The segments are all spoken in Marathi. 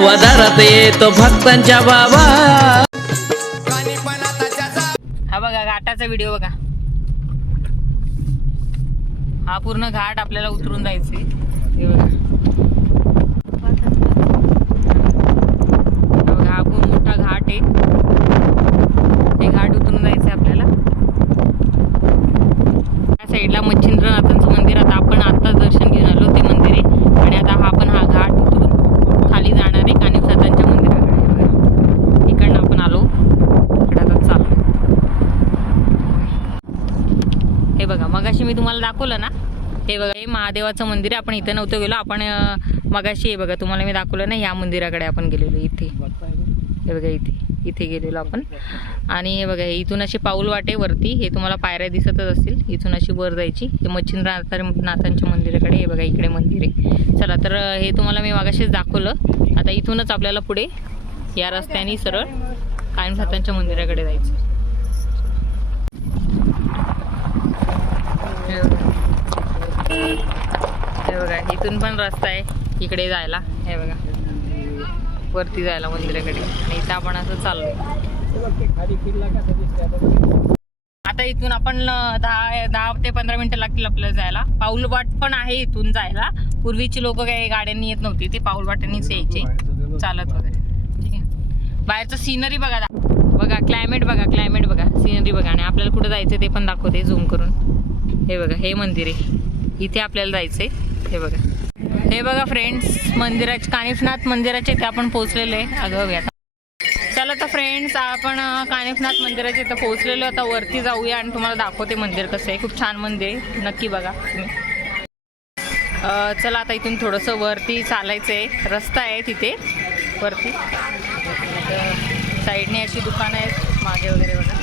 वदारात येतो भक्तांच्या बाबा. हा बघा घाटाचा व्हिडिओ बघा. हा पूर्ण घाट आपल्याला उतरून जायचे हे बघा हा बघा हा खूप मोठा घाट आहे हे घाट उतरून जायचं आपल्याला त्या साईडला मच्छिंद्रनाथांचं मंदिर आता आपण आत्ताच दर्शन घेऊन आलो ते मंदिर आहे आणि आता हा पण हा घाट उतरून खाली जाणार आहे कानिफनाथांच्या मंदिराकडे हे बघा. इकडनं आपण आलो इकडं आता चाललो हे बघा मगाशी मी तुम्हाला दाखवलं ना हे बघा हे महादेवाचं मंदिर आहे. आपण इथं नव्हतं गेलो. आपण मगाशी हे बघा तुम्हाला मी दाखवलं ना ह्या मंदिराकडे आपण गेलेलो इथे. हे बघा इथे इथे गेलेलो आपण. आणि हे बघा इथून अशी पाऊल वाटे वरती हे तुम्हाला पायऱ्या दिसतच असतील. इथून अशी वर जायची. हे मच्छिंद्रनाथ नाथांच्या मंदिराकडे हे बघा इकडे मंदिर आहे. चला तर हे तुम्हाला मी मागाशीच दाखवलं. आता इथूनच आपल्याला पुढे या रस्त्याने सरळ कायमनाथांच्या मंदिराकडे जायचं. हे बघा. इथून पण रस्ता आहे. इकडे जायला. हे बघा. वरती जायला मंदिराकडे. आणि इथं आपण असं चाललो. आता इथून आपण दहा दहा ते पंधरा मिनिटं लागतील आपल्याला जायला. पाऊलवाट पण आहे इथून जायला. पूर्वीची लोक काही गाड्यांनी येत नव्हती. ते पाऊलवाटांनीच यायचे. चालत वगैरे. ठीक आहे. बाहेरचं सिनरी बघा. बघा क्लायमेट बघा क्लायमेट बघा. सिनरी बघा. आणि आपल्याला कुठं जायचं ते पण दाखवते झूम करून. हे बघा हे मंदिर आहे. इथे आपल्याला जायचंय. हे बघा. हे बघा फ्रेंड्स मंदिराचे कानिफनाथ मंदिराचे इथे आपण पोहोचलेलो आहे. अगं आता. चला तर फ्रेंड्स आपण कानिफनाथ मंदिराच्या इथं पोहोचलेलो आता वरती जाऊया आणि तुम्हाला दाखवते मंदिर कसं आहे. खूप छान मंदिर आहे. नक्की बघा तुम्ही. चला आता इथून थोडंसं वरती चालायचं आहे रस्ता आहे तिथे. वरती. साईडने अशी दुकानं आहेत. मागे वगैरे बघा.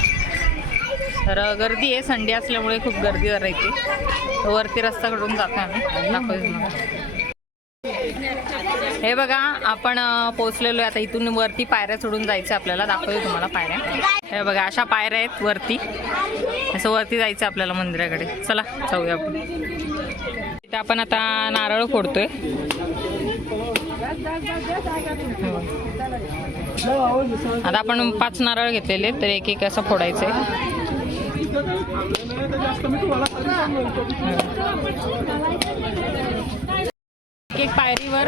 तर गर्दी आहे. संडे असल्यामुळे खूप गर्दी राहते. वरती रस्ता कडून जातो आम्ही. दाखवते तुम्हाला. हे बघा आपण पोहोचलेलो आहे. आता इथून वरती पायऱ्या चढून जायचं आपल्याला. दाखवतो तुम्हाला पायऱ्या. हे बघा अशा पायऱ्या आहेत वरती. असं वरती जायचं आपल्याला मंदिराकडे. चला जाऊया आपण. इथे आपण आता नारळ फोडतोय. आता आपण पाच नारळ घेतलेले तर एक एक असं एक एक पायरीवर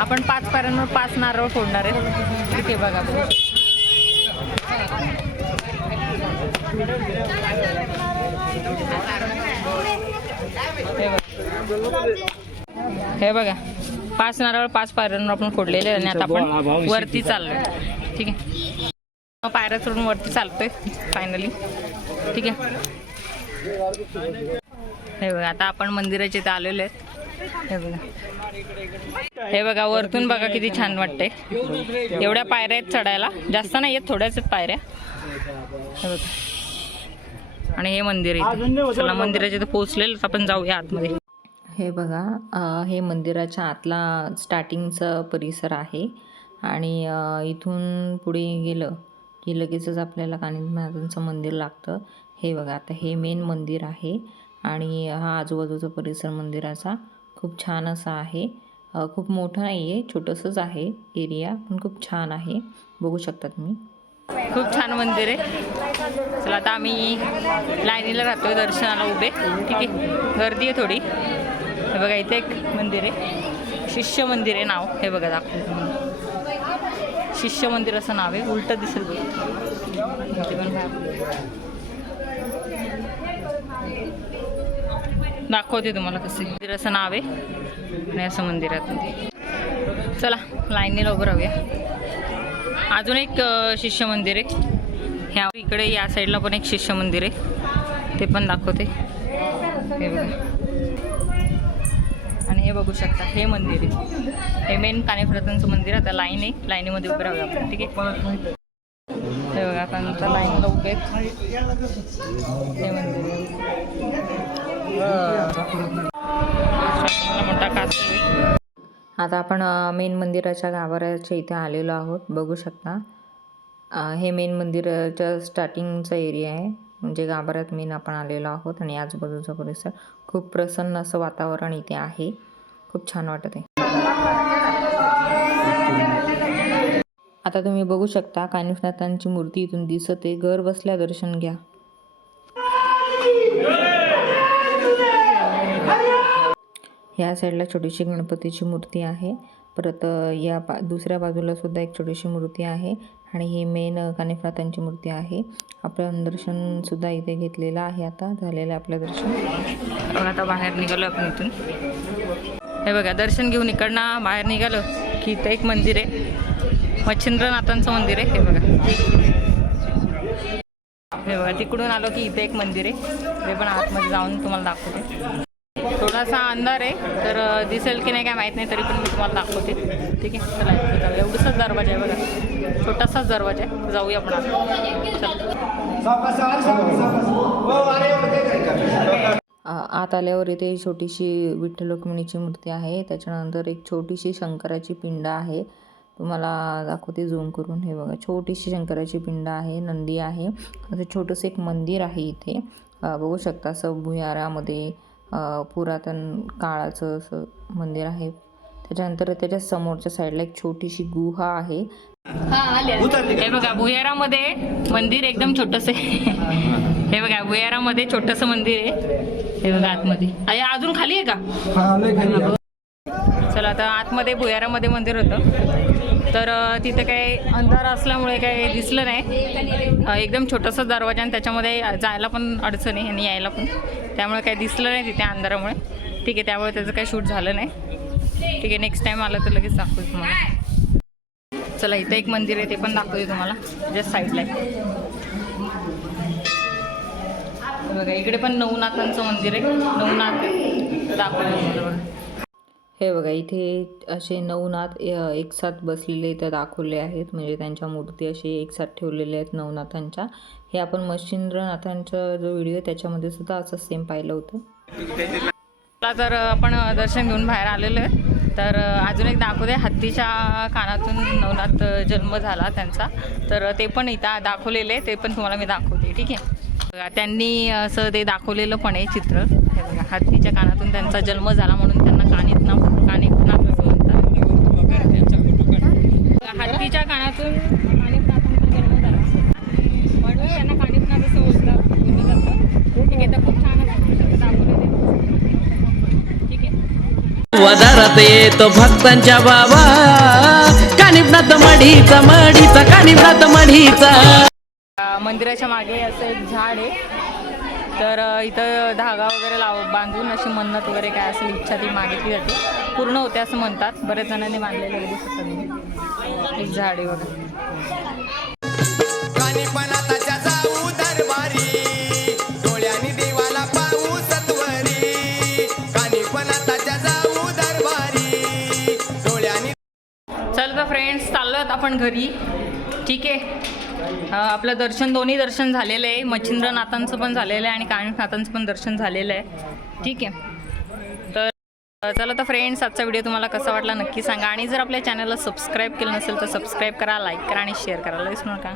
आपण पाच पायऱ्यांवर पाच नारळ फोडणार आहे तिथे बघा. हे बघा. पाच नारळ पाच पायऱ्यांवर आपण फोडलेले आणि आता आपण वरती चाललोय. ठीक आहे. पायऱ्या चढून वरती चालतोय फायनली ठीक आहे. हे बघा आता आपण मंदिराचे इथे आलेलो आहेत. हे बघा. हे बघा वरतून बघा किती छान वाटते एवढ्या पायऱ्या आहेत चढायला. जास्त नाही आहेत थोड्याच आहेत पायऱ्या. हे बघा. आणि हे मंदिर आहे चला मंदिराच्या इथे पोहोचलेलं आपण जाऊया आतमध्ये. हे बघा हे मंदिराच्या आतला स्टार्टिंगचा परिसर आहे. आणि इथून पुढे गेलं की लगेचच आपल्याला कानिफनाथांचं मंदिर लागतं. हे बघा आता हे मेन मंदिर आहे आणि हा आजूबाजूचा परिसर मंदिराचा खूप छान असा आहे. खूप मोठं नाही आहे छोटंसंच आहे एरिया पण खूप छान आहे. बघू शकता तुम्ही. खूप छान मंदिर आहे. चला आता आम्ही लाईनीला राहतो दर्शनाला उभे. ठीक आहे. गर्दी आहे थोडी. हे बघा इथे एक मंदिर आहे. शिष्य मंदिर आहे नाव. हे बघा दाखवते शिष्य मंदिर असं नाव आहे. उलटं दिसेल बघ. दाखवते तुम्हाला कसं. मंदिराचं नाव आहे. आणि असं मंदिरात चला लाईनीला उभं राहूया. अजून एक शिष्य मंदिर आहे. ह्या इकडे या साईडला पण एक शिष्य मंदिर आहे. ते पण दाखवते. हे बघा. आणि हे बघू शकता हे मंदिर आहे. हे मेन कानेप्रतांचं मंदिर आहे. आता लाईन आहे. लाईनीमध्ये उभं राहूया आपण ठीक आहे? हे बघा आपण आता उभे मोठा आता आपण मेन मंदिराच्या गाभाऱ्याच्या इथे आलेलो आहोत. बघू शकता. हे मेन मंदिराच्या स्टार्टिंगचा एरिया आहे. म्हणजे गाभाऱ्यात मेन आपण आलेलो आहोत. आणि आजूबाजूचा परिसर खूप प्रसन्न असं वातावरण इथे आहे. खूप छान वाटत आहे. आता तुम्ही बघू शकता कानिफनाथांची मूर्ती इथून दिसते. घर बसल्या दर्शन घ्या. ह्या साईडला छोटीशी गणपतीची मूर्ती आहे. परत या बा दुसऱ्या बाजूला सुद्धा एक छोटीशी मूर्ती आहे आणि ही मेन कानिफनाथांची मूर्ती आहे. आपलं दर्शनसुद्धा इथे घेतलेलं आहे आता. झालेलं आहे आपलं दर्शन. मग आता बाहेर निघालो आपण इथून. हे बघा दर्शन घेऊन इकडनं बाहेर निघालो की इथं एक मंदिर आहे. मच्छिंद्रनाथांचं मंदिर आहे हे बघा. हे बघा तिकडून आलो की इथे एक मंदिर आहे. ते पण आतमध्ये जाऊन तुम्हाला दाखवते. थोडासा अंधार आहे तर दिसेल की नाही काय माहीत नाही तरी पण मी तुम्हाला दाखवते. ठीक आहे चला एवढंसाच दरवाजा आहे बघा. छोटासाच दरवाजा आहे. जाऊया आपण आत. चला आत आल्यावर इथे छोटीशी विठ्ठल रुक्मिणीची मूर्ती आहे. त्याच्यानंतर एक छोटीशी शंकराची पिंड आहे. तुम्हाला दाखवते झूम करून. हे बघा छोटीशी शंकराची पिंड आहे नंदी आहे. असं छोटंसं एक मंदिर आहे इथे. बघू शकता असं भुयारामध्ये पुरातन काळाचं असं मंदिर आहे. त्याच्यानंतर त्याच्या समोरच्या साईडला एक छोटीशी गुहा आहे. हे बघा भुयारामध्ये मंदिर एकदम छोटस आहे. हे बघा भुयारामध्ये छोटस मंदिर आहे. हे बघा आतमध्ये. अरे अजून खाली आहे का? चला आता आतमध्ये भुयारामध्ये मंदिर होतं. तर तिथं तिथे काही अंधार असल्यामुळे काही दिसलं नाही. एकदम छोटासा दरवाजा आणि त्याच्यामध्ये जायला पण अडचण आहे आणि यायला पण. त्यामुळे काही दिसलं नाही तिथे अंधारामुळे. ठीक आहे त्यामुळे त्याचं काही शूट झालं नाही. ठीक आहे नेक्स्ट टाईम आलं तर लगेच दाखवू तुम्हाला. चला इथं एक मंदिर आहे ते पण दाखवते तुम्हाला जस्ट साईडला बघा इकडे पण नवनाथांचं मंदिर आहे. नवनाथ दाखवते तुम्हाला बघा. हे बघा इथे असे नऊ नाथ एकसाथ बसलेले इथं दाखवले आहेत. म्हणजे त्यांच्या मूर्ती असे एक साथ आहेत नवनाथांच्या हे आपण मच्छिंद्रनाथांचा जो व्हिडिओ आहे त्याच्यामध्ये सुद्धा असं सेम पाहिलं होतं. तर आपण दर्शन घेऊन बाहेर आलेलो आहे. तर अजून एक दाखवते हत्तीच्या कानातून नवनाथ जन्म झाला त्यांचा. तर ते पण इथं दाखवलेले आहे ते पण तुम्हाला मी दाखवते. ठीक आहे? त्यांनी असं ते दाखवलेलं पण आहे चित्र. हे बघा हत्तीच्या कानातून त्यांचा जन्म झाला म्हणून त्यांना कानित नाव कानितनाथ असं म्हणतात बघा, हत्तीच्या कानातून कानितनाथांचा जन्म झाला म्हणून त्यांना कानितनाथ असं बोलतात बोललं जातं ठीक आहे तर खूप छान असं दाखवलेलं आहे ठीक वदारात येतो भक्तांच्या बाबा. कानिपनाथ मढीचा मढीचा कानिपनाथ मढीचा. मंदिराच्या मागे असं एक झाड आहे. तर इथं धागा वगैरे लाव बांधून अशी मन्नत वगैरे काय असेल इच्छा ती मागितली जाते. पूर्ण होते असं म्हणतात. बऱ्याच जणांनी मांडलेलं वगैरे शकता एक झाड आहे आपण घरी. ठीक आहे. आपलं दर्शन दोन्ही दर्शन झालेलं आहे. मच्छिंद्रनाथांचं पण झालेलं आहे आणि काननाथांचं पण दर्शन झालेलं आहे. ठीक आहे. तर चला तर फ्रेंड्स आजचा व्हिडिओ तुम्हाला कसा वाटला नक्की सांगा. आणि जर आपल्या चॅनलला सबस्क्राईब केलं नसेल तर सबस्क्राईब करा लाईक करा आणि शेअर करायला विसरू नका